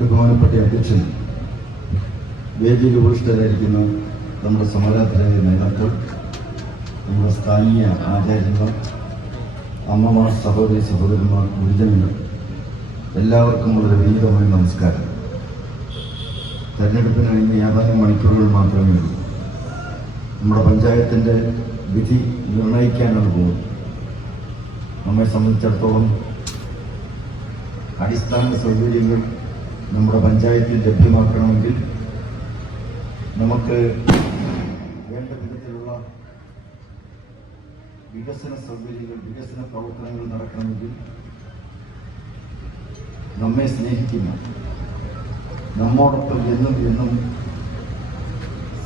ബഹുമാനപ്പെട്ട അധ്യക്ഷൻ, വേദിയിൽ ഉപവിഷ്ടരായിരിക്കുന്ന നമ്മുടെ സമരാധരായ നേതാക്കൾ, നമ്മുടെ സ്ഥാനീയ ആചാര്യന്മാർ, അമ്മമാർ, സഹോദരി സഹോദരന്മാർ, ഗുരുജനങ്ങൾ, എല്ലാവർക്കും വളരെ വിനീതമായ നമസ്കാരം. തെരഞ്ഞെടുപ്പിന് കഴിഞ്ഞ് ഏതാനും മണിക്കൂറുകൾ മാത്രമേ ഉള്ളൂ. നമ്മുടെ പഞ്ചായത്തിൻ്റെ വിധി നിർണ്ണയിക്കാനാണ് പോകുന്നത്. നമ്മെ സംബന്ധിച്ചിടത്തോളം അടിസ്ഥാന സൗകര്യങ്ങൾ നമ്മുടെ പഞ്ചായത്തിൽ ലഭ്യമാക്കണമെങ്കിൽ, നമുക്ക് വേണ്ട വിധത്തിലുള്ള വികസന സൗകര്യങ്ങൾ, വികസന പ്രവർത്തനങ്ങൾ നടക്കണമെങ്കിൽ നമ്മെ സ്നേഹിക്കുന്ന, നമ്മോടൊപ്പം എന്നും എന്നും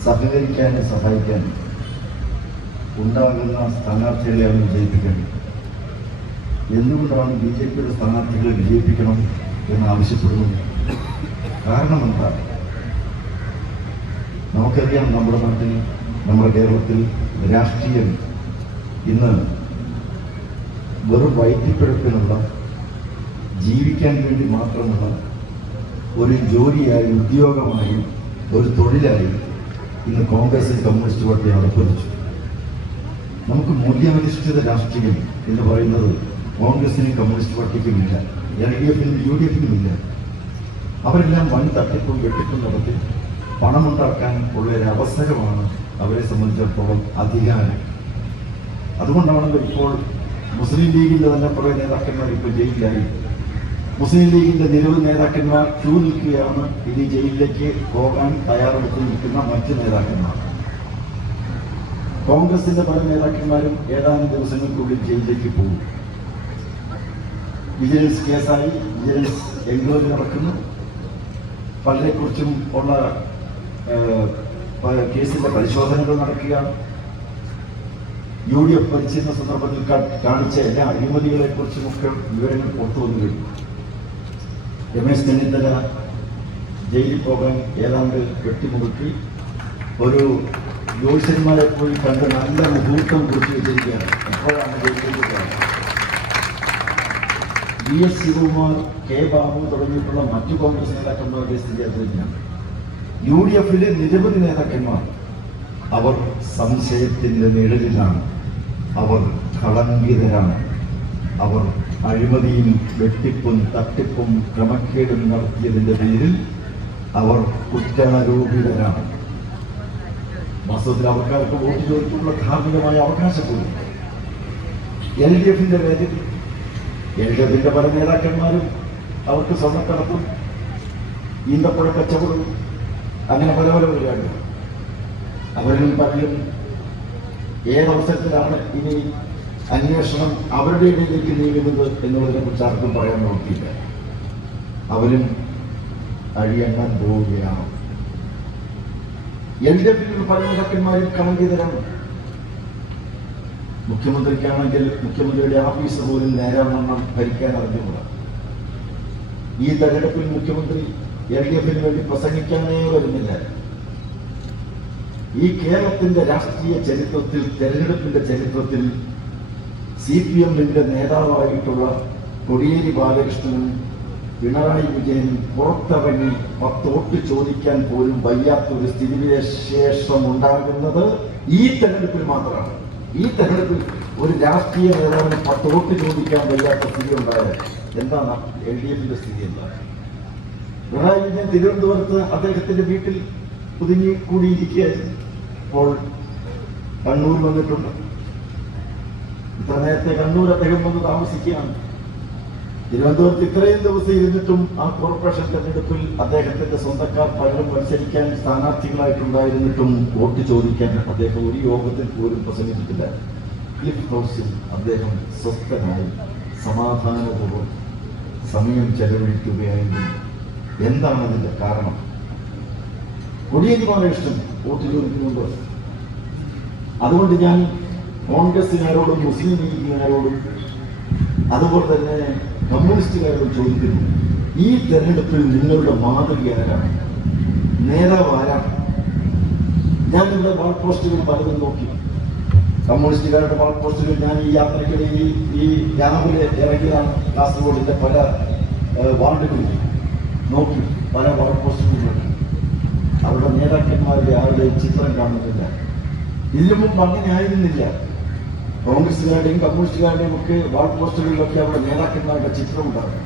സഹകരിക്കാനും സഹായിക്കാനും ഉണ്ടാകുന്ന സ്ഥാനാർത്ഥികളെയാണ് വിജയിപ്പിക്കേണ്ടത്. എന്തുകൊണ്ടാണ് BJPയുടെ സ്ഥാനാർത്ഥികളെ വിജയിപ്പിക്കണം എന്ന് ആവശ്യപ്പെടുന്നത്? കാരണം എന്താണ്? നമുക്കറിയാം, നമ്മുടെ നാട്ടിൽ, നമ്മുടെ കേരളത്തിൽ രാഷ്ട്രീയം ഇന്ന് വെറും വൈദ്യപ്പിഴപ്പിനുള്ള, ജീവിക്കാൻ വേണ്ടി മാത്രമുള്ള ഒരു ജോലിയായി, ഉദ്യോഗമായി, ഒരു തൊഴിലായി ഇന്ന് കോൺഗ്രസ്, കമ്മ്യൂണിസ്റ്റ് പാർട്ടി അടപ്പിച്ചു. നമുക്ക് മൂല്യാധിഷ്ഠിത രാഷ്ട്രീയം എന്ന് പറയുന്നത് കോൺഗ്രസിനും കമ്മ്യൂണിസ്റ്റ് പാർട്ടിക്കും ഇല്ല, LDFനും UDFനും ഇല്ല. അവരെല്ലാം വൻ തട്ടിപ്പും വെട്ടിപ്പും നടത്തി പണമുണ്ടാക്കാൻ ഉള്ള ഒരു അവസരമാണ് അവരെ സംബന്ധിച്ചിടത്തോളം അധികാരം. അതുകൊണ്ടാണല്ലോ ഇപ്പോൾ മുസ്ലിം ലീഗിൻ്റെ തന്നെ കുറേ നേതാക്കന്മാർ ഇപ്പോൾ ജയിലിലായി. മുസ്ലിം ലീഗിൻ്റെ നിരവധി നേതാക്കന്മാർ ക്യൂ നിൽക്കുകയാണ് ഇനി ജയിലിലേക്ക് പോകാൻ തയ്യാറെടുത്ത് നിൽക്കുന്ന മറ്റ് നേതാക്കന്മാർ. കോൺഗ്രസിന്റെ പല നേതാക്കന്മാരും ഏതാനും ദിവസങ്ങൾക്കുള്ളിൽ ജയിലിലേക്ക് പോകും. വിജിലൻസ് കേസായി വിജിലൻസ് എൻക്വയറി നടക്കുന്നു. പലരെക്കുറിച്ചും ഉള്ള കേസിന്റെ പരിശോധനകൾ നടക്കുകയാണ്. UDF ഭരിച്ചിരുന്ന സന്ദർഭത്തിൽ കാണിച്ച എല്ലാ അഴിമതികളെ കുറിച്ചുമൊക്കെ വിവരങ്ങൾ പുറത്തു വന്നു കഴിഞ്ഞു. രമേശ് ചെന്നിത്തല ജയിലിൽ പോകാൻ ഏതാണ്ട് വെട്ടിമുറുക്കി ഒരു ജ്യോത്സ്യന്മാരെ പോയി കണ്ട് നല്ല മുഹൂർത്തം കുറിച്ച് വെച്ചിരിക്കുകയാണ്. എപ്പോഴാണ് ജയിലിലേക്ക് VS ശിവകുമാർ, K ബാബു തുടങ്ങിയിട്ടുള്ള മറ്റു കോൺഗ്രസ് നേതാക്കന്മാരുടെ സ്ഥിതി അതിലാണ്. UDFിലെ നിരവധി നേതാക്കന്മാർ അവർ സംശയത്തിന്റെ നിഴലിലാണ്, അവർ കളങ്കിതരാണ്, അവർ അഴിമതിയും വെട്ടിപ്പും തട്ടിപ്പും ക്രമക്കേടും നടത്തിയതിന്റെ പേരിൽ അവർ കുറ്റാരോപിതരാണ്. വാസ്തവത്തിൽ അവർക്കാർക്ക് വോട്ട് ചോദിച്ചുള്ള ധാർമ്മികമായ അവകാശം പോലും LDFിന്റെ പേരിൽ LDFിന്റെ പല നേതാക്കന്മാരും അവർക്ക് സ്വർണ്ണക്കടത്തും ഈന്തപ്പുഴ കച്ചവടം അങ്ങനെ പല പല പരിപാടികൾ. അവരിൽ പലരും ഏതവസരത്തിലാണ് ഇനി അന്വേഷണം അവരുടെ ഇടയിലേക്ക് നീങ്ങുന്നത് എന്നുള്ളതിനെ കുറിച്ച് ആർക്കും പറയാൻ നോക്കിയില്ല. അവരും അഴിയണ്ണാൻ പോവുകയാണ്. LDFിൽ പല നേതാക്കന്മാരും കളങ്കിതരാണ്. മുഖ്യമന്ത്രിക്കാണെങ്കിൽ മുഖ്യമന്ത്രിയുടെ ഓഫീസ് പോലും നേരാവണ്ണം ഭരിക്കാൻ അറിഞ്ഞുകൂടാ. ഈ തെരഞ്ഞെടുപ്പിൽ മുഖ്യമന്ത്രി LDFിന് വേണ്ടി പ്രസംഗിക്കാനേ വരുന്നില്ല. ഈ കേരളത്തിന്റെ രാഷ്ട്രീയ ചരിത്രത്തിൽ, തെരഞ്ഞെടുപ്പിന്റെ ചരിത്രത്തിൽ CPMന്റെ നേതാവായിട്ടുള്ള കോടിയേരി ബാലകൃഷ്ണനും പിണറായി വിജയനും പുറത്തിറങ്ങി 10 വോട്ട് ചോദിക്കാൻ പോലും വയ്യാത്തൊരു സ്ഥിതിവിശേഷം ഉണ്ടാകുന്നത് ഈ തെരഞ്ഞെടുപ്പിൽ മാത്രമാണ്. ഈ തെരഞ്ഞെടുപ്പിൽ ഒരു രാഷ്ട്രീയ നേതാവിന് 10 വോട്ട് ചോദിക്കാൻ വയ്യാത്ത സ്ഥിതി ഉണ്ടായത് എന്താണ്? LDFിന്റെ സ്ഥിതി എന്താണ്? പിണറായി വിജയൻ തിരുവനന്തപുരത്ത് അദ്ദേഹത്തിന്റെ വീട്ടിൽ ഒതുങ്ങി കൂടിയിരിക്കുകയായിരുന്നു. ഇപ്പോൾ കണ്ണൂർ വന്നിട്ടുണ്ട്. ഇത്ര നേരത്തെ കണ്ണൂർ അദ്ദേഹം വന്ന് താമസിക്കുകയാണ്. തിരുവനന്തപുരത്ത് ഇത്രയും ദിവസം ഇരുന്നിട്ടും ആ കോർപ്പറേഷൻ തെരഞ്ഞെടുപ്പിൽ അദ്ദേഹത്തിന്റെ സ്വന്തക്കാർ പലരും മത്സരിക്കാൻ സ്ഥാനാർത്ഥികളായിട്ടുണ്ടായിരുന്നിട്ടും വോട്ട് ചോദിക്കാൻ അദ്ദേഹം ഒരു യോഗത്തിൽ പോലും പ്രസംഗിച്ചിട്ടില്ല. ക്ലിഫ് ഹൗസിൽ അദ്ദേഹം സ്വസ്ഥനായി സമാധാനപൂർവ്വം സമയം ചെലവഴിക്കുകയായിരുന്നു. എന്താണ് അതിന്റെ കാരണം? കോടിയേരി ബാലകൃഷ്ണൻ വോട്ട് ചോദിക്കുന്നുണ്ട്. അതുകൊണ്ട് ഞാൻ കോൺഗ്രസുകാരോടും മുസ്ലിം ലീഗുകാരോടും അതുപോലെ തന്നെ കമ്മ്യൂണിസ്റ്റുകാരോടും ചോദിക്കുന്നു, ഈ തെരഞ്ഞെടുപ്പിൽ നിങ്ങളുടെ മാതൃക ആരാണ്? നേതാവ് ആരാണ്? ഞാൻ നിങ്ങളുടെ വാൾ പോസ്റ്റുകൾ പലതും നോക്കി. കമ്മ്യൂണിസ്റ്റുകാരുടെ വാൾ പോസ്റ്റുകൾ ഞാൻ ഈ യാത്രയ്ക്കിടയിൽ ഈ രാവിലെ ഇറങ്ങിയതാണ് കാസർഗോഡിന്റെ പല വാർഡുകളിൽ നോക്കി പല വാൾ പോസ്റ്റുകളും അവരുടെ നേതാക്കന്മാരുടെ ആരുടെയും ചിത്രം കാണുന്നില്ല. ഇതിനു മുമ്പ് അങ്ങനെ ആയിരുന്നില്ല. കോൺഗ്രസുകാരുടെയും കമ്മ്യൂണിസ്റ്റുകാരുടെയും ഒക്കെ വാൾ പോസ്റ്ററുകളിലൊക്കെ അവരുടെ നേതാക്കന്മാരുടെ ചിത്രം ഉണ്ടാകും.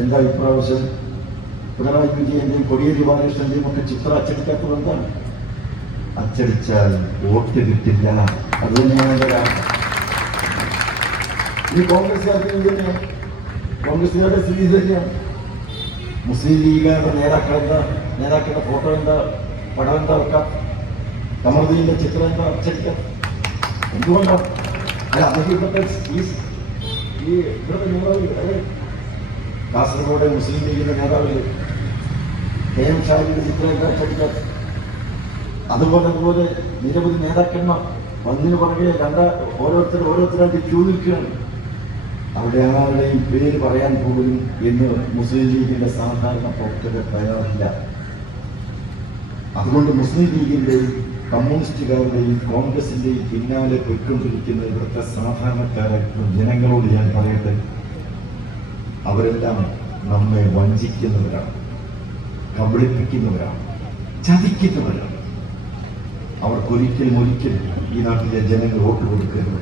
എന്താ ഇപ്രാവശ്യം പിണറായി വിജയന്റെയും കോടിയേരി ബാലകൃഷ്ണന്റെയും ഒക്കെ ചിത്രം അച്ചടിക്കാത്തത് എന്താണ്? അച്ചടിച്ചാൽ വോട്ട് കിട്ടില്ല. അത് തന്നെയാണ് എന്റെ കാരണം. ഈ കോൺഗ്രസുകാർക്ക് തന്നെയാണ്, കോൺഗ്രസുകാരുടെ സ്ഥിതി തന്നെയാണ്. മുസ്ലിം ലീഗുകാരുടെ നേതാക്കളുടെ ഫോട്ടോ എന്താ, പടം എന്താ വെക്കാം? കമറുദ്ദീന്റെ ചിത്രം എന്താ അച്ചടിക്കാം? എന്തുകൊണ്ടാണ്? അല്ല, അതൊക്കെ ഇവിടുത്തെ ഈ ഇവിടുത്തെ നേതാവ് കാസർഗോഡ് മുസ്ലിം ലീഗിന്റെ നേതാവ് KM ഷാജിന്റെ ചിത്രം എന്താ അച്ചടിക്കാം? അതുപോലെ നിരവധി നേതാക്കന്മാർ ഒന്നിനു പുറകെ ഓരോരുത്തരായിട്ട് ക്യൂ നിൽക്കുകയാണ്. അവിടെ ആരുടെയും പേര് പറയാൻ പോലും എന്ന് മുസ്ലിം ലീഗിന്റെ സാധാരണ പ്രവർത്തകർ തയ്യാറില്ല. അതുകൊണ്ട് മുസ്ലിം ലീഗിന്റെയും കമ്മ്യൂണിസ്റ്റുകാരുടെയും കോൺഗ്രസിന്റെയും പിന്നാലെ പോയിക്കൊണ്ടിരിക്കുന്ന ഇവിടുത്തെ സാധാരണക്കാരായിട്ടുള്ള ജനങ്ങളോട് ഞാൻ പറയട്ടെ, അവരെല്ലാം നമ്മെ വഞ്ചിക്കുന്നവരാണ്, കബളിപ്പിക്കുന്നവരാണ്, ചതിക്കുന്നവരാണ്. അവർക്കൊരിക്കലും ഈ നാട്ടിലെ ജനങ്ങൾ വോട്ട് കൊടുക്കരുത്,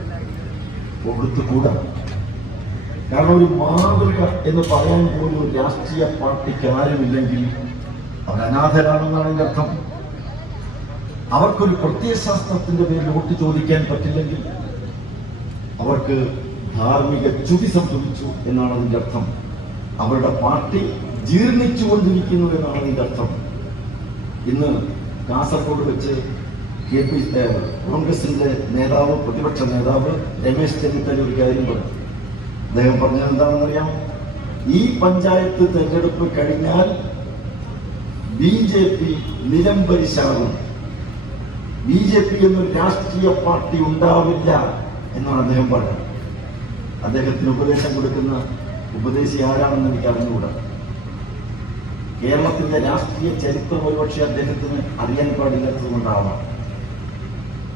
കൊടുത്തുകൂടാ. കാരണം ഒരു മാതൃക എന്ന് പറയാൻ പോലും ഒരു രാഷ്ട്രീയ പാർട്ടിക്ക് ആരുമില്ലെങ്കിൽ അവർ അനാഥരാണെന്നാണ് എൻ്റെ അർത്ഥം. അവർക്കൊരു പ്രത്യയശാസ്ത്രത്തിന്റെ പേരിൽ വോട്ട് ചോദിക്കാൻ പറ്റില്ലെങ്കിൽ അവർക്ക് ധാർമ്മിക ചുതി സംഭവിച്ചു എന്നാണ് അതിൻ്റെ അർത്ഥം. അവരുടെ പാർട്ടി ജീർണിച്ചുകൊണ്ടിരിക്കുന്നു എന്നാണ് അതിൻ്റെ അർത്ഥം. ഇന്ന് കാസർഗോഡ് വെച്ച് കോൺഗ്രസിന്റെ നേതാവ്, പ്രതിപക്ഷ നേതാവ് രമേശ് ചെന്നിത്തല ഒരു കാര്യം പറഞ്ഞു. അദ്ദേഹം പറഞ്ഞത് എന്താണെന്നറിയാം? ഈ പഞ്ചായത്ത് തെരഞ്ഞെടുപ്പ് കഴിഞ്ഞാൽ BJP നിലംപരിശാകും, BJP എന്നൊരു രാഷ്ട്രീയ പാർട്ടി ഉണ്ടാവില്ല എന്നാണ് അദ്ദേഹം പറഞ്ഞത്. അദ്ദേഹത്തിന് ഉപദേശം കൊടുക്കുന്ന ഉപദേശി ആരാണെന്ന് എനിക്ക് അറിഞ്ഞുകൂടാ. കേരളത്തിന്റെ രാഷ്ട്രീയ ചരിത്രം ഒരുപക്ഷെ അദ്ദേഹത്തിന് അറിയാൻ പാടില്ലാത്തത് കൊണ്ടാവാം.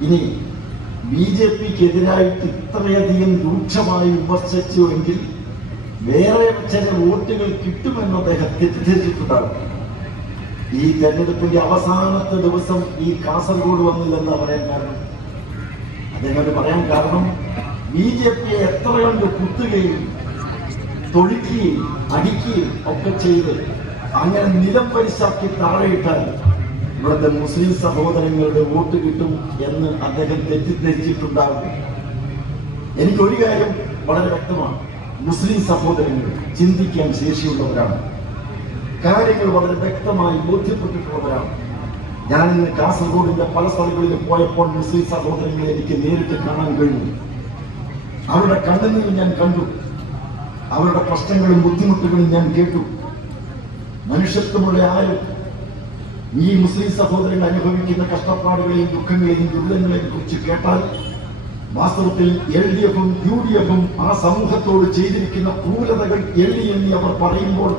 ഇനി BJPക്കെതിരായിട്ട് ഇത്രയധികം രൂക്ഷമായി വിമർശിച്ചു എങ്കിൽ വേറെ ചില വോട്ടുകൾ കിട്ടുമെന്ന് അദ്ദേഹം തെറ്റിദ്ധരിച്ചിട്ടുണ്ടാകും. ഈ തെരഞ്ഞെടുപ്പിന്റെ അവസാനത്തെ ദിവസം ഈ കാസർഗോഡ് വന്നില്ലെന്ന് പറയാൻ കാരണം, അദ്ദേഹം പറയാൻ കാരണം BJPയെ എത്ര കണ്ട് കുത്തുകയും തൊഴിക്കുകയും അടിക്കുകയും ഒക്കെ ചെയ്ത് അങ്ങനെ നിലം പരിശാക്കി താഴെയിട്ടാൽ ഇവിടുത്തെ മുസ്ലിം സഹോദരങ്ങളുടെ വോട്ട് കിട്ടും എന്ന് അദ്ദേഹം തെറ്റിദ്ധരിച്ചിട്ടുണ്ടാകും. എനിക്കൊരു കാര്യം വളരെ വ്യക്തമാണ്, മുസ്ലിം സഹോദരങ്ങൾ ചിന്തിക്കാൻ ശേഷിയുള്ളവരാണ്, കാര്യങ്ങൾ വളരെ വ്യക്തമായി ബോധ്യപ്പെട്ടിട്ടുള്ളവരാണ്. ഞാനിന്ന് കാസർഗോഡിന്റെ പല സ്ഥലങ്ങളിലും പോയപ്പോൾ മുസ്ലിം സഹോദരങ്ങളെ എനിക്ക് നേരിട്ട് കാണാൻ കഴിഞ്ഞു. അവരുടെ കണ്ണിൽ നിന്ന് ഞാൻ കണ്ടു, അവരുടെ പ്രശ്നങ്ങളും ബുദ്ധിമുട്ടുകളും ഞാൻ കേട്ടു. മനുഷ്യത്വമുള്ള ആരും ഈ മുസ്ലിം സഹോദരങ്ങൾ അനുഭവിക്കുന്ന കഷ്ടപ്പാടുകളെയും ദുഃഖങ്ങളെയും ദുരിതങ്ങളെയും കുറിച്ച് കേട്ടാൽ വാസ്തവത്തിൽ LDFും UDFും ആ സമൂഹത്തോട് ചെയ്തിരിക്കുന്ന ക്രൂരതകൾ എണ്ണി അവർ പറയുമ്പോൾ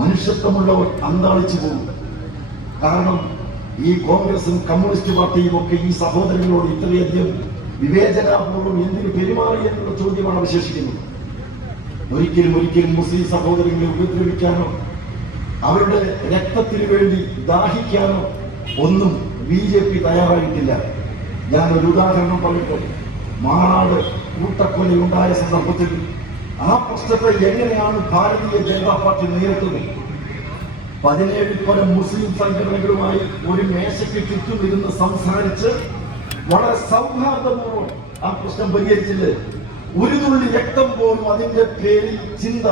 മനുഷ്യത്വമുള്ളവർ അന്താളിച്ചു പോകും. കാരണം ഈ കോൺഗ്രസും കമ്മ്യൂണിസ്റ്റ് പാർട്ടിയും ഒക്കെ ഈ സഹോദരങ്ങളോട് ഇത്രയധികം വിവേചനാപൂർവ്വം എന്തിനു പെരുമാറി എന്നുള്ള ചോദ്യമാണ് അവശേഷിക്കുന്നത്. ഒരിക്കലും മുസ്ലിം സഹോദരങ്ങളെ ഉപദ്രവിക്കാനോ അവരുടെ രക്തത്തിന് വേണ്ടി ദാഹിക്കാനോ ഒന്നും BJP തയ്യാറായിട്ടില്ല. ഞാനൊരു ഉദാഹരണം പറയട്ടെ. മാറാട് കൂട്ടക്കൊലയുണ്ടായ സന്ദർഭത്തിൽ ആ പ്രശ്നത്തെ എങ്ങനെയാണ് ഭാരതീയ ജനതാ പാർട്ടി നേരിട്ടത്? 17 മുസ്ലിം സംഘടനകളുമായി ഒരു മേശയ്ക്ക് ചുറ്റുമിരുന്ന് സംസാരിച്ച് വളരെ സൗഹാർദ്ദപൂർവ്വം ആ പ്രശ്നം പരിഹരിച്ചില്ലേ? ഒരു തുള്ളി രക്തം പോലും അതിന്റെ പേരിൽ ചിന്ത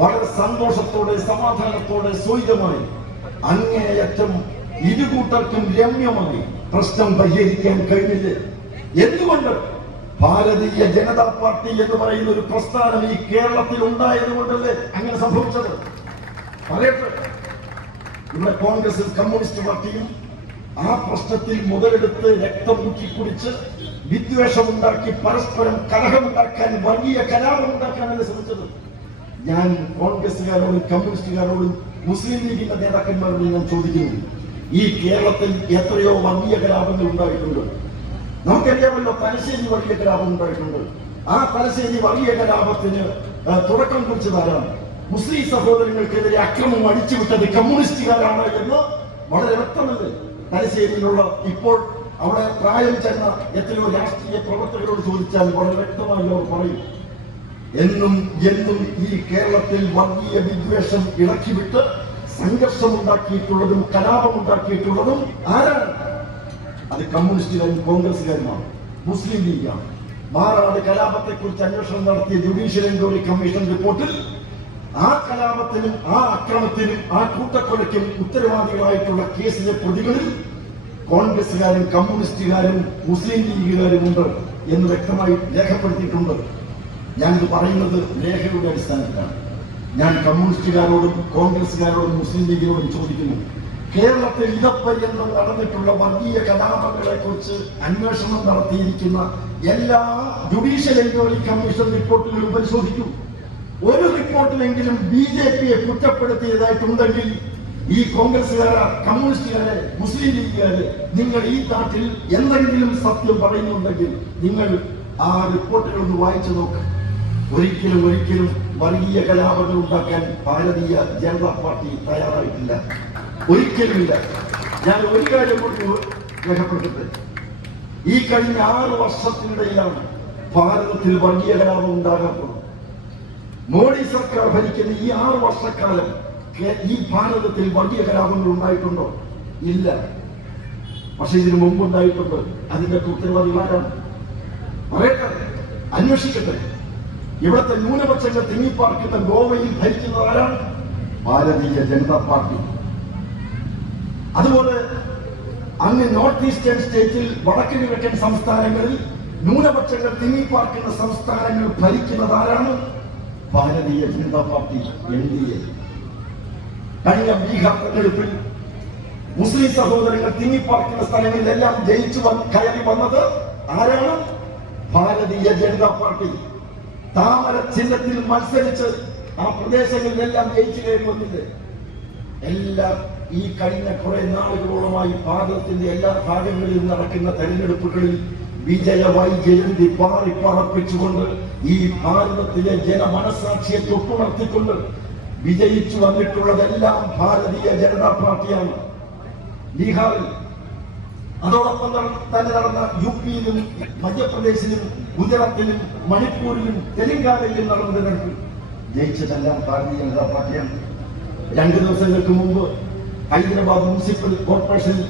വളരെ സന്തോഷത്തോടെ സമാധാനത്തോടെ സ്വൈര്യമായി അങ്ങേയറ്റം ഇരുകൂട്ടർക്കും രമ്യമായി പ്രശ്നം പരിഹരിക്കാൻ കഴിഞ്ഞില്ലേ? എന്തുകൊണ്ട്? ഭാരതീയ ജനതാ പാർട്ടി എന്ന് പറയുന്ന ഒരു പ്രസ്ഥാനം ഈ കേരളത്തിൽ ഉണ്ടായത് കൊണ്ടല്ലേ അങ്ങനെ സംഭവിച്ചത്. പറയട്ടെ, ഇവിടെ കോൺഗ്രസും കമ്മ്യൂണിസ്റ്റ് പാർട്ടിയും ആ പ്രശ്നത്തിൽ മുതലെടുത്ത് രക്തം മുക്കിക്കുടിച്ച് വിദ്വേഷമുണ്ടാക്കി പരസ്പരം കലഹമുണ്ടാക്കാൻ, വർഗീയ കലാപമുണ്ടാക്കാനല്ലേ ശ്രമിച്ചത്. ഞാൻ കോൺഗ്രസുകാരോടും കമ്മ്യൂണിസ്റ്റുകാരോടും മുസ്ലിം ലീഗിന്റെ നേതാക്കന്മാരോടും ഞാൻ ചോദിക്കുന്നു, ഈ കേരളത്തിൽ എത്രയോ വർഗീയ കലാപങ്ങൾ ഉണ്ടായിട്ടുണ്ട്. നമുക്കറിയാമല്ലോ, തലശ്ശേരി വർഗീയ കലാപം ഉണ്ടായിട്ടുണ്ട്. ആ തലശ്ശേരി വർഗീയ കലാപത്തിന് തുടക്കം കുറിച്ചതാരാണ്? മുസ്ലിം സഹോദരങ്ങൾക്കെതിരെ അക്രമം അടിച്ചുവിട്ടത് കമ്മ്യൂണിസ്റ്റുകാരാണ് എന്ന് വളരെ വ്യക്തമല്ലേ? തലശ്ശേരിയിലുള്ള ഇപ്പോൾ അവിടെ പ്രായം ചെന്ന എത്രയോ രാഷ്ട്രീയ പ്രവർത്തകരോട് ചോദിച്ചാൽ വളരെ വ്യക്തമായി അവർ പറയും. എന്നും ഈ കേരളത്തിൽ വർഗീയ വിദ്വേഷം ഇളക്കിവിട്ട് സംഘർഷമുണ്ടാക്കിയിട്ടുള്ളതും കലാപമുണ്ടാക്കിയിട്ടുള്ളതും ആരാണ്? അത് കമ്മ്യൂണിസ്റ്റുകാരും കോൺഗ്രസുകാരുമാണ്, മുസ്ലിം ലീഗാണ്. മാറാട് കലാപത്തെക്കുറിച്ച് അന്വേഷണം നടത്തിയ ജുഡീഷ്യൽ എൻക്വയറി കമ്മീഷൻ റിപ്പോർട്ടിൽ ആ കലാപത്തിനും ആ അക്രമത്തിനും ആ കൂട്ടക്കൊലയ്ക്കും ഉത്തരവാദികളായിട്ടുള്ള കേസിലെ പ്രതികളിൽ കോൺഗ്രസുകാരും കമ്മ്യൂണിസ്റ്റുകാരും മുസ്ലിം ലീഗുകാരും ഉണ്ട് എന്ന് വ്യക്തമായി രേഖപ്പെടുത്തിയിട്ടുണ്ട്. ഞാനിത് പറയുന്നത് രേഖയുടെ അടിസ്ഥാനത്തിലാണ്. ഞാൻ കമ്മ്യൂണിസ്റ്റുകാരോടും കോൺഗ്രസുകാരോടും മുസ്ലിം ലീഗിനോടും ചോദിക്കുന്നു, കേരളത്തിൽ ഇതപര്യന്തം നടന്നിട്ടുള്ള വർഗീയ കലാപങ്ങളെ കുറിച്ച് അന്വേഷണം നടത്തിയിരിക്കുന്ന എല്ലാ ജുഡീഷ്യൽ എൻക്വയറി കമ്മീഷൻ റിപ്പോർട്ടുകളും പരിശോധിക്കും. ഒരു റിപ്പോർട്ടിലെങ്കിലും BJPയെ കുറ്റപ്പെടുത്തിയതായിട്ടുണ്ടെങ്കിൽ ഈ കോൺഗ്രസുകാരെ, കമ്മ്യൂണിസ്റ്റുകാരെ, മുസ്ലിം ലീഗുകാരെ, നിങ്ങൾ ഈ നാട്ടിൽ എന്തെങ്കിലും സത്യം പറയുന്നുണ്ടെങ്കിൽ നിങ്ങൾ ആ റിപ്പോർട്ടുകളൊന്ന് വായിച്ചു നോക്ക്. ഒരിക്കലും വർഗീയ കലാപങ്ങൾ ഉണ്ടാക്കാൻ ഭാരതീയ ജനതാ പാർട്ടി തയ്യാറായിട്ടില്ല, ഒരിക്കലുമില്ല. ഞാൻ ഒരു കാര്യം കൊണ്ട് രേഖപ്പെടുത്തട്ടെ, ഈ കഴിഞ്ഞ 6 വർഷത്തിനിടയിലാണ് ഭാരതത്തിൽ വർഗീയ കലാപം ഉണ്ടാകാത്തത്. മോഡി സർക്കാർ ഭരിക്കുന്ന ഈ 6 വർഷക്കാലം ഈ ഭാരതത്തിൽ വർഗീയ കലാപങ്ങൾ ഉണ്ടായിട്ടുണ്ടോ? ഇല്ല. പക്ഷെ ഇതിനു മുമ്പ് ഉണ്ടായിട്ടുണ്ട്. അതിന്റെ ഉത്തരവാദികളാരാണ്? പറയട്ടെ, അന്വേഷിക്കട്ടെ. ഇവിടുത്തെ ന്യൂനപക്ഷങ്ങൾ തിങ്ങിപ്പാർക്കുന്ന ഗോവയിൽ ഭരിക്കുന്നത് ആരാണ്? ഭാരതീയ ജനതാ പാർട്ടി. അതുപോലെ അങ്ങ് നോർത്ത് ഈസ്റ്റേൺ സ്റ്റേറ്റിൽ, വടക്ക് കിഴക്കൻ സംസ്ഥാനങ്ങളിൽ ന്യൂനപക്ഷങ്ങൾ തിങ്ങിപ്പാർക്കുന്ന സംസ്ഥാനങ്ങൾ ഭരിക്കുന്നത് ആരാണ്? Bharatiya Janata party, NDA. കഴിഞ്ഞ ബീഹാർ തെരഞ്ഞെടുപ്പിൽ മുസ്ലിം സഹോദരങ്ങൾ തിങ്ങിപ്പാർക്കുന്ന സ്ഥലങ്ങളിലെല്ലാം ജയിച്ചു കയറി വന്നത് ആരാണ്? ഭാരതീയ ജനതാ പാർട്ടി. താമര ചിഹ്നത്തിൽ മത്സരിച്ച് ആ പ്രദേശങ്ങളിലെല്ലാം ജയിച്ചു കയറി വന്നില്ലേ? എല്ലാം ഈ കഴിഞ്ഞ കുറെ നാളുകളോളമായി ഭാരതത്തിന്റെ എല്ലാ ഭാഗങ്ങളിലും നടക്കുന്ന തെരഞ്ഞെടുപ്പുകളിൽ വിജയവൈജയന്തി പാറിപ്പറപ്പിച്ചുകൊണ്ട് ഈ ഭാരതത്തിലെ ജനമനസാക്ഷിയെ തൊട്ടുണർത്തിക്കൊണ്ട് വിജയിച്ചു വന്നിട്ടുള്ളതെല്ലാം ഭാരതീയ ജനതാ പാർട്ടിയാണ്. ബീഹാറിൽ, അതോടൊപ്പം തന്നെ നടന്ന UPയിലും മധ്യപ്രദേശിലും ഗുജറാത്തിലും മണിപ്പൂരിലും തെലങ്കാനയിലും നടന്ന തെരഞ്ഞെടുപ്പിൽ ജയിച്ചതെല്ലാം ഭാരതീയ ജനതാ പാർട്ടിയാണ്. 2 ദിവസങ്ങൾക്ക് മുമ്പ് ഹൈദരാബാദ് മുനിസിപ്പൽ കോർപ്പറേഷനിൽ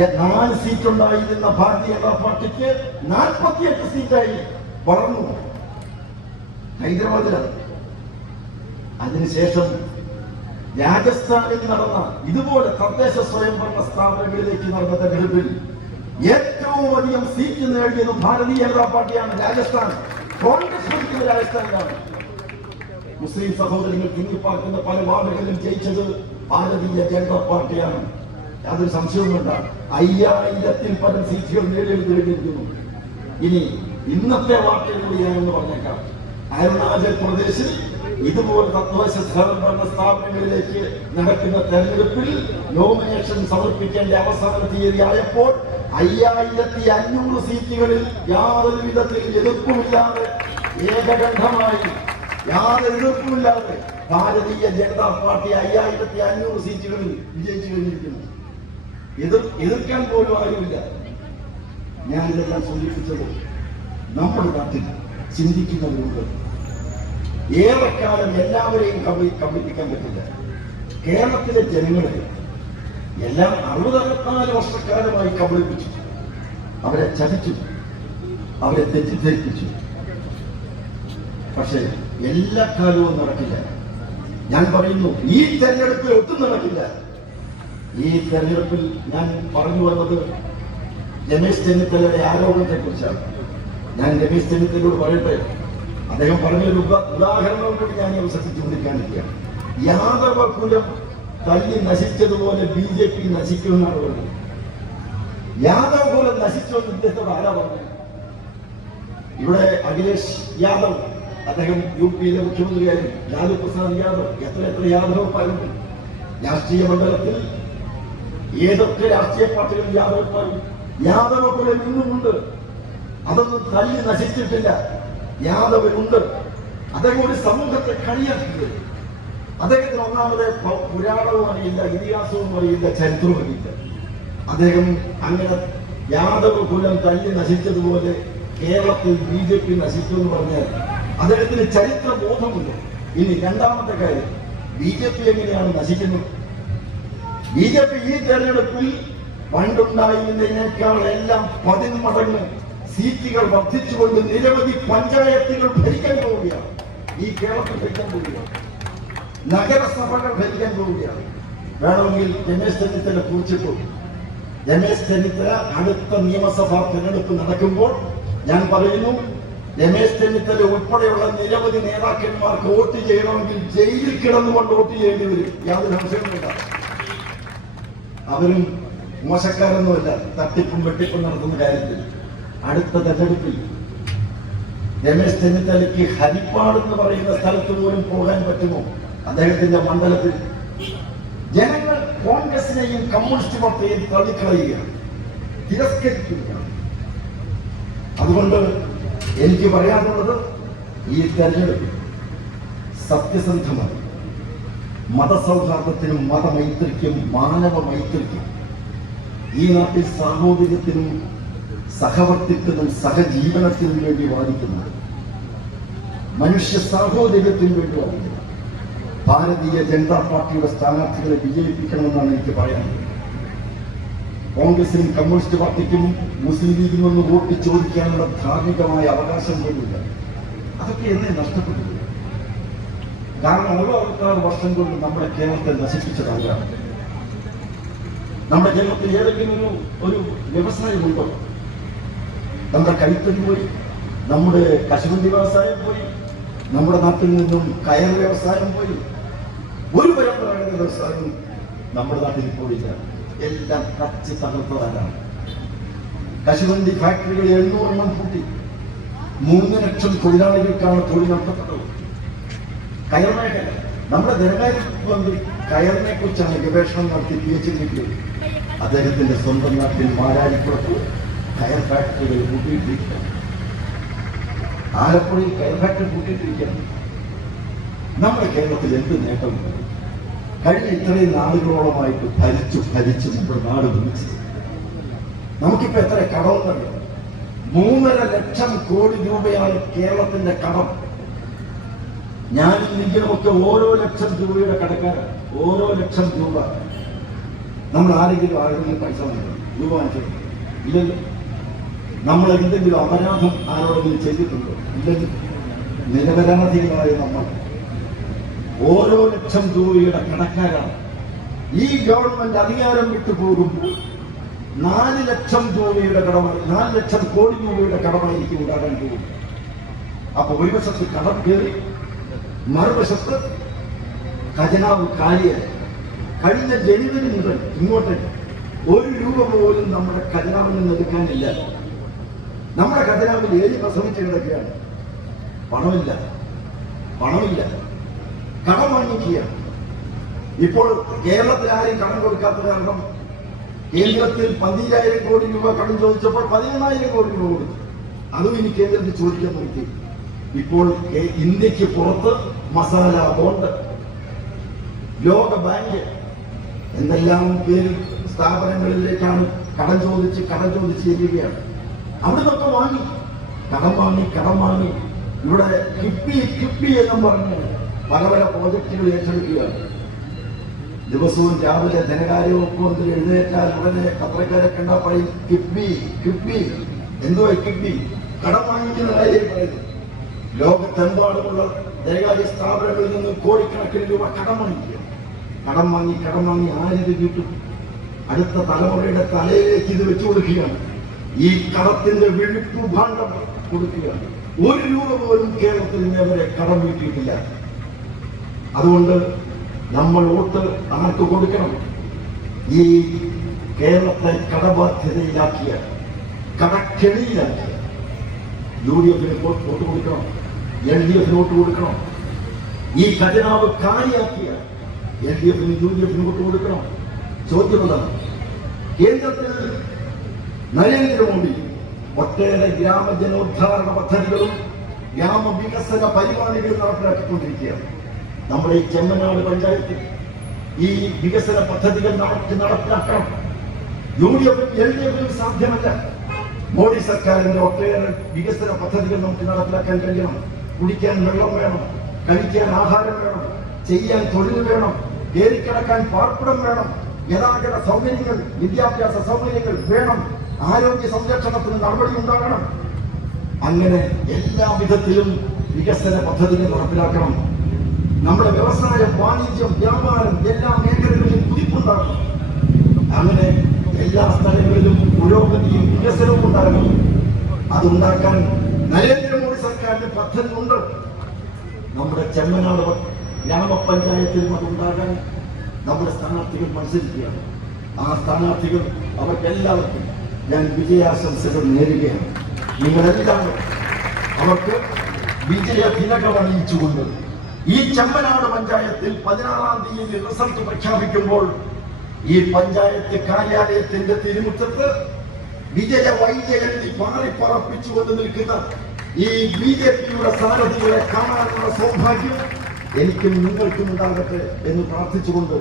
4 സീറ്റുണ്ടായിരുന്ന ഭാരതീയ ജനതാ പാർട്ടിക്ക് 48 സീറ്റായി വളർന്നു ഹൈദരാബാദിലാണ്. അതിനുശേഷം രാജസ്ഥാനിൽ നടന്ന ഇതുപോലെ തദ്ദേശ സ്വയംഭരണ സ്ഥാപനങ്ങളിലേക്ക് നടന്ന തെരഞ്ഞെടുപ്പിൽ ഏറ്റവും അധികം സീറ്റ് നേടിയത് ഭാരതീയ ജനതാ പാർട്ടിയാണ്. രാജസ്ഥാൻ, കോൺഗ്രസ് ഭരിക്കുന്ന രാജസ്ഥാനിലാണ്. മുസ്ലിം സഹോദരങ്ങൾ തിങ്ങിപ്പാർക്കുന്ന പല വാർഡുകളിലും ജയിച്ചത് ഭാരതീയ ജനതാ പാർട്ടിയാണ്. യാതൊരു സംശയവും വേണ്ട. 5000-ൽ പരം സീറ്റുകൾ നേടിയെടുത്തിരിക്കുന്നു. ഇനി ഇന്നത്തെ വാർത്തകൾ ഞാനെന്ന് പറഞ്ഞേക്കാം. അരുണാചൽ പ്രദേശിൽ ഇതുപോലെ തദ്ദേശ സ്വയംഭരണ സ്ഥാപനങ്ങളിലേക്ക് നടക്കുന്ന തെരഞ്ഞെടുപ്പിൽ നോമിനേഷൻ സമർപ്പിക്കേണ്ട അവസാന തീയതി ആയപ്പോൾ 5500 സീറ്റുകളിൽ യാതൊരു വിധത്തിൽ എതിർപ്പുമില്ലാതെ, ഏകകണ്ഠമായി യാതൊരു എതിർപ്പുമില്ലാതെ ഭാരതീയ ജനതാ പാർട്ടി 5500 സീറ്റുകളിൽ വിജയിച്ചു കഴിഞ്ഞിരിക്കുന്നു. എതിർക്കാൻ പോലും ആരുമില്ല. ഞാനിതെല്ലാം സൂചിപ്പിച്ചത് നമ്മുടെ നാട്ടിൽ ചിന്തിക്കുന്നവരുണ്ട്. ഏറെക്കാലം എല്ലാവരെയും കബളിപ്പിക്കാൻ പറ്റില്ല. കേരളത്തിലെ ജനങ്ങളെ എല്ലാം 64 വർഷക്കാലമായി കബളിപ്പിച്ചു, അവരെ ചതിച്ചു, അവരെ തെറ്റിദ്ധരിപ്പിച്ചു. പക്ഷെ എല്ലാ കാലവും നടക്കില്ല. ഞാൻ പറയുന്നു, ഈ തെരഞ്ഞെടുപ്പിൽ ഒട്ടും നടക്കില്ല. ഈ തെരഞ്ഞെടുപ്പിൽ ഞാൻ പറഞ്ഞു വന്നത് രമേശ് ചെന്നിത്തലയുടെ ആരോപണത്തെ കുറിച്ചാണ്. ഞാൻ രമേശ് ചെന്നിത്തലയോട് പറയട്ടെ, അദ്ദേഹം പറഞ്ഞൊരു ഉദാഹരണം കൂടി ഞാൻ അവസരത്തിൽ ചൂണ്ടിക്കാണിക്കുകയാണ്. യാദവ കുലം തല്ലി നശിച്ചതുപോലെ BJP നശിക്കുമെന്നാണ് പറഞ്ഞത്. യാദവ് കുലം നശിച്ചുവെന്ന് ഇദ്ദേഹത്തോട് ആരാ പറഞ്ഞു? ഇവിടെ അഖിലേഷ് യാദവ്, അദ്ദേഹം UPയിലെ മുഖ്യമന്ത്രിയായി, ലാലു പ്രസാദ് യാദവ്, എത്ര യാദവന്മാരുണ്ട് രാഷ്ട്രീയ മണ്ഡലത്തിൽ. ഏതൊക്കെ രാഷ്ട്രീയ പാർട്ടികൾ യാദവ കുലം ഇന്നുമുണ്ട്. അതൊന്നും തല്ലി നശിച്ചിട്ടില്ല. യാദവനുണ്ട്. അദ്ദേഹം ഒരു സമൂഹത്തെ കളിയാക്കിയത്, അദ്ദേഹത്തിന് ഒന്നാമത് പുരാണവും അറിയില്ല, ഇതിഹാസവും അറിയില്ല, ചരിത്രവും അറിയില്ല. അദ്ദേഹം അങ്ങനെ യാദവ കുലം തല്ലി നശിച്ചതുപോലെ കേരളത്തിൽ BJP നശിച്ചു എന്ന് പറഞ്ഞാൽ അദ്ദേഹത്തിന് ചരിത്ര ബോധമുണ്ട്. ഇനി രണ്ടാമത്തെ കാര്യം, BJP എങ്ങനെയാണ് നശിക്കുന്നത്? BJP ഈ തെരഞ്ഞെടുപ്പിൽ പണ്ടുണ്ടായിരുന്നതിനേക്കാൾ എല്ലാം 10 മടങ്ങ് സീറ്റുകൾ വർദ്ധിച്ചുകൊണ്ട് നിരവധി പഞ്ചായത്തുകൾ ഭരിക്കാൻ പോവുകയാണ്. ഈ കേരളത്തിൽ ഭരിക്കാൻ പോവുകയാണ്, നഗരസഭകൾ ഭരിക്കാൻ പോവുകയാണ്. വേണമെങ്കിൽ രമേശ് ചെന്നിത്തല കുറിച്ചിട്ടു. രമേശ് ചെന്നിത്തല അടുത്ത നിയമസഭാ തെരഞ്ഞെടുപ്പ് നടക്കുമ്പോൾ ഞാൻ പറയുന്നു, രമേശ് ചെന്നിത്തല ഉൾപ്പെടെയുള്ള നിരവധി നേതാക്കന്മാർക്ക് വോട്ട് ചെയ്യണമെങ്കിൽ ജയിലിൽ കിടന്നുകൊണ്ട് വോട്ട് ചെയ്യേണ്ടി വരും. യാതൊരു സംശയവുമില്ല. അവരും മോശക്കാരൊന്നുമല്ല തട്ടിപ്പും വെട്ടിപ്പും നടത്തുന്ന കാര്യത്തിൽ. അടുത്ത തെരഞ്ഞെടുപ്പിൽ രമേശ് ചെന്നിത്തലയ്ക്ക് ഹരിപ്പാട് എന്ന് പറയുന്ന സ്ഥലത്ത് പോലും പോകാൻ പറ്റുമോ? അദ്ദേഹത്തിന്റെ മണ്ഡലത്തിൽ ജനങ്ങൾ കോൺഗ്രസിനെയും കമ്മ്യൂണിസ്റ്റ് പാർട്ടിയെയും തള്ളിക്കളയുകയാണ്, തിരസ്കരിക്കുകയാണ്. അതുകൊണ്ട് എനിക്ക് പറയാനുള്ളത്, ഈ തെരഞ്ഞെടുപ്പ് സത്യസന്ധമാണ്. മതസൗഹാർദ്ദത്തിനും മതമൈത്രിക്കും മാനവ മൈത്രിക്കും ഈ നാട്ടിൽ സാഹോദര്യത്തിനും സഹവർത്തിത്വത്തിനും സഹജീവനത്തിനും വേണ്ടി വാദിക്കുന്നത്, മനുഷ്യ സാഹോദര്യത്തിനു വേണ്ടി വാദിക്കുന്നത് ഭാരതീയ ജനതാ പാർട്ടിയുടെ സ്ഥാനാർത്ഥികളെ വിജയിപ്പിക്കണമെന്നാണ് എനിക്ക് പറയാനുള്ളത്. കോൺഗ്രസിനും കമ്മ്യൂണിസ്റ്റ് പാർട്ടിക്കും മുസ്ലിം ലീഗിൽ നിന്ന് വോട്ട് ചോദിക്കാനുള്ള ധാർമ്മികമായ അവകാശം പോലുമില്ല. അതൊക്കെ എന്നെ നഷ്ടപ്പെട്ടു. കാരണം 66 വർഷം കൊണ്ട് നമ്മുടെ കേരളത്തെ നശിപ്പിച്ചതാകാണ്. നമ്മുടെ കേരളത്തിൽ ഏതെങ്കിലും ഒരു വ്യവസായമുണ്ടോ? നമ്മുടെ കൈത്തറി പോയി, നമ്മുടെ കശുവണ്ടി വ്യവസായം പോയി, നമ്മുടെ നാട്ടിൽ നിന്നും കയർ വ്യവസായം പോയി, ഒരു പരമ്പരാഗത വ്യവസായം നമ്മുടെ നാട്ടിൽ പോയില്ല. എല്ലാം കച്ച് തകർത്തതാണ്. കശുവണ്ടി ഫാക്ടറികൾ 700 എണ്ണം കൂട്ടി 3 ലക്ഷം തൊഴിലാളികൾക്കാണ് തൊഴിൽ നഷ്ടപ്പെട്ടത്. കയർ മേഖല, നമ്മുടെ ധനകാര്യ മന്ത്രി കയറിനെ കുറിച്ചാണ് ഗവേഷണം നടത്തി PhD. അദ്ദേഹത്തിന്റെ സ്വന്തം നാട്ടിൽ മാരാരിപ്പുറത്ത് കയർ ഫാക്ടറികൾ കൂട്ടിയിട്ടിരിക്കുകയാണ്. ആലപ്പുഴയിൽ കയർ ഫാക്ടറി കൂട്ടിയിട്ടിരിക്കുകയാണ്. നമ്മുടെ കേരളത്തിൽ എന്ത് നേട്ടമുണ്ട്? കഴിഞ്ഞ ഇത്രയും നാളുകളോളമായിട്ട് ഭരിച്ച് നമ്മുടെ നാട് വിളിച്ചു. നമുക്കിപ്പോ എത്ര കടമെന്നറിയാം? 3.5 ലക്ഷം കോടി രൂപയാണ് കേരളത്തിന്റെ കടം. ഞാനും നിങ്ങളുമൊക്കെ ഓരോ ലക്ഷം രൂപയുടെ കടക്കാരാണ്. ഓരോ ലക്ഷം രൂപ നമ്മൾ ആരെങ്കിലും പൈസ വാങ്ങിക്കണം, രൂപ വാങ്ങിക്കണം ഇല്ലല്ലോ. നമ്മൾ എന്തെങ്കിലും അപരാധം ആരോടെങ്കിലും ചെയ്തിട്ടുണ്ടോ? ഇല്ലെങ്കിൽ നിരപരാധികളായ നമ്മൾ ഓരോ ലക്ഷം രൂപയുടെ കടക്കാരാണ്. ഈ ഗവൺമെന്റ് അധികാരം വിട്ടുപോകുമ്പോൾ 4 ലക്ഷം രൂപയുടെ കടമായി, 4 ലക്ഷം കോടി രൂപയുടെ കടമായിരിക്കും ഉണ്ടാകാൻ പോകും. അപ്പൊ ഒരു വശത്ത് കടം കയറി, മറുവശത്ത് ഖജനാവ് കാലിയായി. കഴിഞ്ഞ ജനുവരി മുതൽ ഇങ്ങോട്ട് 1 രൂപ പോലും നമ്മുടെ ഖജനാവിൽ നിന്ന് എടുക്കാനില്ല. നമ്മുടെ ഖജനാവിൽ ഏഴ് പ്രസവിച്ച് കിടക്കുകയാണ്. പണമില്ല, കടം വാങ്ങിക്കുകയാണ്. ഇപ്പോൾ കേരളത്തിൽ ആരും കടം കൊടുക്കാത്ത കാരണം കേന്ദ്രത്തിൽ 15,000 കോടി രൂപ കടം ചോദിച്ചപ്പോൾ 11,000 കോടി രൂപ കൊടുത്തു. അതും ഇനി കേന്ദ്രത്തിൽ ചോദിക്കാൻ നോക്കി. ഇപ്പോൾ ഇന്ത്യക്ക് പുറത്ത് മസാല ബോണ്ട്, ലോക ബാങ്ക് എന്തെല്ലാം പേര് സ്ഥാപനങ്ങളിലേക്കാണ് കടം ചോദിച്ച് ഇരിക്കുകയാണ്. അവിടുന്നൊക്കെ കടം വാങ്ങി ഇവിടെ കിഫ്ബി എന്നും പറഞ്ഞ് പല പ്രോജക്റ്റുകൾ ഏറ്റെടുക്കുകയാണ്. ദിവസവും രാവിലെ ധനകാര്യ വകുപ്പ് മന്ത്രി എഴുന്നേറ്റാൽ ഉടനെ പത്രക്കാരെ കണ്ടാൽ പറയും കിഫ്ബി. എന്തുവാ കിഫ്ബി? കടം വാങ്ങിക്കുന്ന കാര്യം പറയുന്നത്. ലോകത്തെമ്പാടുമുള്ള ധനകാര്യ സ്ഥാപനങ്ങളിൽ നിന്ന് കോടിക്കണക്കിന് രൂപ കടം വാങ്ങി ആരിത് കിട്ടും? അടുത്ത തലമുറയുടെ തലയിലേക്ക് ഇത് വെച്ചു കൊടുക്കുകയാണ്. ഈ കടത്തിന്റെ വിഴുപ്പ് ഭാണ്ഡം കൊടുക്കുകയാണ്. 1 രൂപ പോലും കേരളത്തിൽ ഇന്നേവരെ കടം വീട്ടിയിട്ടില്ല. അതുകൊണ്ട് നമ്മൾ വോട്ട് ആർക്ക് കൊടുക്കണം? ഈ കേരളത്തെ കടബാധ്യതയിലാക്കിയ, കടക്കെണിയിലാക്കിയ UDF വോട്ട് കൊടുക്കണം, LDF വോട്ട് കൊടുക്കണം. ഈ ഖജനാവ് കാലിയാക്കിയ LDF UDF വോട്ട് കൊടുക്കണം. ചോദ്യം എന്താണ്? കേന്ദ്രത്തിൽ നരേന്ദ്രമോദി ഒട്ടേറെ ഗ്രാമജനോദ്ധാരണ പദ്ധതികളും ഗ്രാമവികസന പരിപാടികളും നടപ്പിലാക്കിക്കൊണ്ടിരിക്കുകയാണ്. നമ്മുടെ ഈ ചെമ്മനാട് പഞ്ചായത്തിൽ ഈ വികസന പദ്ധതികൾ നമുക്ക് നടപ്പിലാക്കണം. യുഡിഎഫും എൽഡിഎഫും സാധ്യമല്ല. മോഡി സർക്കാരിന്റെ ഒട്ടേറെ വികസന പദ്ധതികൾ നമുക്ക് നടപ്പിലാക്കാൻ കഴിയണം. കുടിക്കാൻ വെള്ളം വേണം, കഴിക്കാൻ ആഹാരം വേണം, ചെയ്യാൻ തൊഴിൽ വേണം, കയറിക്കിടക്കാൻ പാർപ്പിടം വേണം, ഗതാഗത സൗകര്യങ്ങൾ, വിദ്യാഭ്യാസ സൗകര്യങ്ങൾ വേണം, ആരോഗ്യ സംരക്ഷണത്തിന് നടപടി ഉണ്ടാകണം. അങ്ങനെ എല്ലാ വിധത്തിലും വികസന പദ്ധതികൾ നടപ്പിലാക്കണം. നമ്മുടെ വ്യവസായം, വാണിജ്യം, വ്യാപാരം എല്ലാ മേഖലകളിലും കുതിപ്പുണ്ടാകണം. അങ്ങനെ എല്ലാ സ്ഥലങ്ങളിലും പുരോഗതിയും വികസനവും ഉണ്ടാകണം. അതുണ്ടാക്കാൻ നരേന്ദ്രമോദി സർക്കാരിന് പദ്ധതി ഉണ്ട്. നമ്മുടെ ചെമ്മനാട് ഗ്രാമപഞ്ചായത്തിൽ അതുണ്ടാകാൻ നമ്മുടെ സ്ഥാനാർത്ഥികൾ മത്സരിക്കുകയാണ്. ആ സ്ഥാനാർത്ഥികൾ അവർക്കെല്ലാവർക്കും ഞാൻ വിജയാശംസകൾ നേരുകയാണ്. നിങ്ങളെല്ലാവരും അവർക്ക് വിജയ തിലകം അണിയിച്ചുകൊണ്ട് ഈ ചെമ്മനാട് പഞ്ചായത്തിൽ 16-ാം തീയതി റിസൾട്ട് പ്രഖ്യാപിക്കുമ്പോൾ ഈ പഞ്ചായത്ത് കാര്യാലയത്തിന്റെ തിരുമുറ്റത്ത് വിജയ വൈജയന്തി പാറിപ്പറപ്പിച്ചുകൊണ്ട് നിൽക്കുന്ന ഈ ബിജെപിയുടെ സാരഥികളെ കാണാനുള്ള സൗഭാഗ്യം എനിക്കും നിങ്ങൾക്കും ഉണ്ടാകട്ടെ എന്ന് പ്രാർത്ഥിച്ചുകൊണ്ട്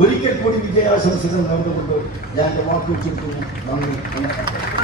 ഒരിക്കൽ കൂടി വിജയാശംസകൾ നേർന്നുകൊണ്ട് ഞാൻ വാക്കുവെച്ചിരിക്കുന്നു. നന്ദി.